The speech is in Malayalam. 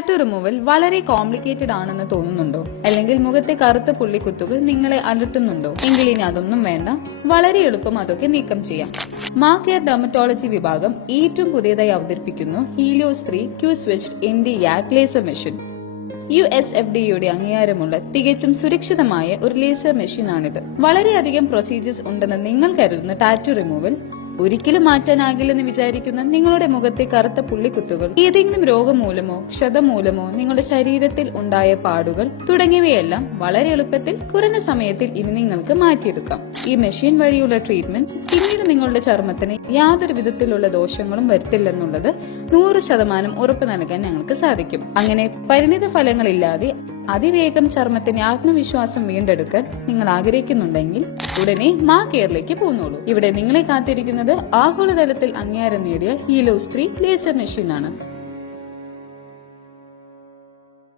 ടാറ്റു റിമൂവൽ വളരെ കോംപ്ലിക്കേറ്റഡ് ആണെന്ന് തോന്നുന്നുണ്ടോ? അല്ലെങ്കിൽ മുഖത്തെ കറുത്ത പുള്ളിക്കുത്തുകൾ നിങ്ങളെ അലട്ടുന്നുണ്ടോ? എങ്കിൽ ഇനി അതൊന്നും വേണ്ട. വളരെ എളുപ്പം അതൊക്കെ നീക്കം ചെയ്യാം. മാ കെയർ ഡെർമറ്റോളജി വിഭാഗം ഏറ്റവും പുതിയതായി അവതരിപ്പിക്കുന്നു Helios three Q switch in the YAG laser machine U S F ഡിയുടെ അംഗീകാരമുള്ള തികച്ചും സുരക്ഷിതമായ ഒരു ലേസർ മെഷീനാണിത് വളരെയധികം പ്രൊസീജിയേഴ്സ് ഉണ്ടെന്ന് നിങ്ങൾ കരുതുന്ന ടാറ്റു റിമൂവൽ ഒരിക്കലും മാറ്റാനാകില്ലെന്ന് വിചാരിക്കുന്ന നിങ്ങളുടെ മുഖത്തെ കറുത്ത പുള്ളിക്കുത്തുകൾ ഏതെങ്കിലും രോഗം മൂലമോ ക്ഷതം മൂലമോ നിങ്ങളുടെ ശരീരത്തിൽ ഉണ്ടായ പാടുകൾ തുടങ്ങിയവയെല്ലാം വളരെ എളുപ്പത്തിൽ കുറഞ്ഞ സമയത്തിൽ ഇനി നിങ്ങൾക്ക് മാറ്റിയെടുക്കാം. ഈ മെഷീൻ വഴിയുള്ള ട്രീറ്റ്മെന്റ് നിങ്ങളുടെ ചർമ്മത്തിന് യാതൊരു വിധത്തിലുള്ള ദോഷങ്ങളും വരുത്തില്ലെന്നുള്ളത് നൂറ് ശതമാനം ഉറപ്പ് നൽകാൻ ഞങ്ങൾക്ക് സാധിക്കും. അങ്ങനെ പരിണിത ഫലങ്ങളില്ലാതെ അതിവേഗം ചർമ്മത്തിന് ആത്മവിശ്വാസം വീണ്ടെടുക്കാൻ നിങ്ങൾ ആഗ്രഹിക്കുന്നുണ്ടെങ്കിൽ ഉടനെ മാ കെയറിലേക്ക് പോന്നോളൂ. ഇവിടെ നിങ്ങളെ കാത്തിരിക്കുന്നത് ആഗോളതലത്തിൽ അംഗീകാരം നേടിയ ഹീലോ സ്ത്രീ ലേസർ മെഷീനാണ്.